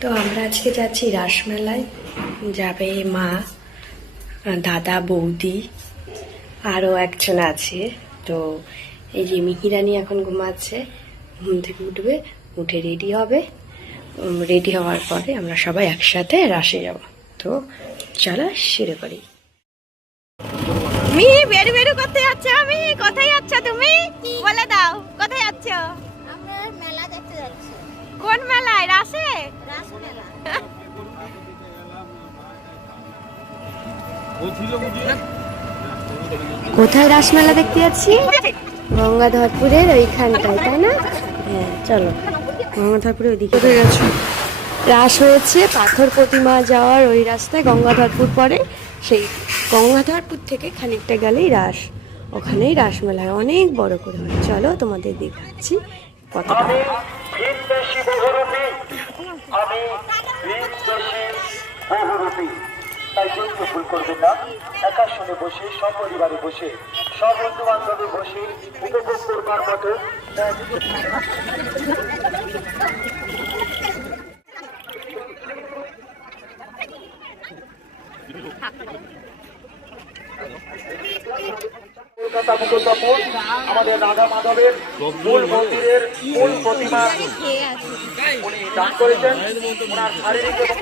তো আমরা আজকে যাচ্ছি রাসমেলায়, যাবে মা, দাদা, বৌদি, আরও একজন আছে। তো এই যে মিহিরানি এখন ঘুমাচ্ছে, ঘুম থেকে উঠবে, উঠে রেডি হবে, রেডি হওয়ার পরে আমরা সবাই একসাথে রাসে যাব। তো চলো শুরু করি। মিহি বেরু বেরু করতে যাচ্ছ? আমি কোথায় যাচ্ছ তুমি বলে দাও, কোথায় যাচ্ছ? আমরা মেলা দেখতে যাচ্ছি। কোন মেলায়? রাসে? রাস মেলা। কোথায় রাসমেলা দেখতে যাচ্ছি? গঙ্গাধরপুরের ওইখানটায়, তাই না? হ্যাঁ চলো, গঙ্গাধরপুরের ওইদিকে গেছো। রাস হয়েছে পাথর প্রতিমা যাওয়ার ওই রাস্তায়, গঙ্গাধরপুর পরে, সেই গঙ্গাধরপুর থেকে খানিকটা গেলেই রাস, ওখানেই রাসমেলা হয়, অনেক বড় করে হয়। চলো তোমাদের দেখাচ্ছি কতটা। তাই কিন্তু ভুল করবেন না, একা শুনে বসে, সপরিবারে বসে, সব বন্ধু বান্ধবে বসে উপভোগ করবার মতো কলকাতা মুকুন্দপুর আমাদের রাধা মাধবের মূল মন্দিরের মূল প্রতিমা উনি দান করেছেন। ওনার শারীরিক এবং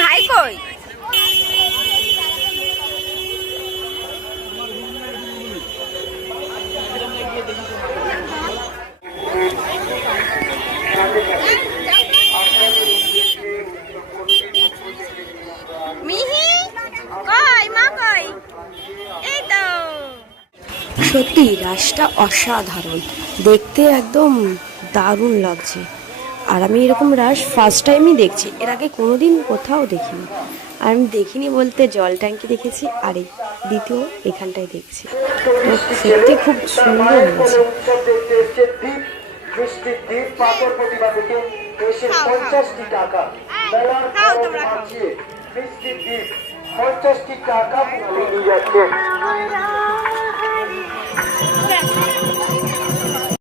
ভাই কই? সত্যি রাসটা অসাধারণ, দেখতে একদম দারুণ লাগছে। আর আমি এরকম রাস ফার্স্ট টাইমই দেখছি, এর আগে কোনোদিন কোথাও দেখিনি। আর আমি দেখিনি বলতে জল ট্যাঙ্কি দেখেছি, আর এই দ্বিতীয় এখানটায় দেখছি। তো সত্যি খুব সুন্দর হয়েছে। পাথর প্রতিমা থেকে এসে 50টি টাকা মেলার মিষ্টি দ্বীপ 50টি টাকা নিয়ে যাচ্ছে।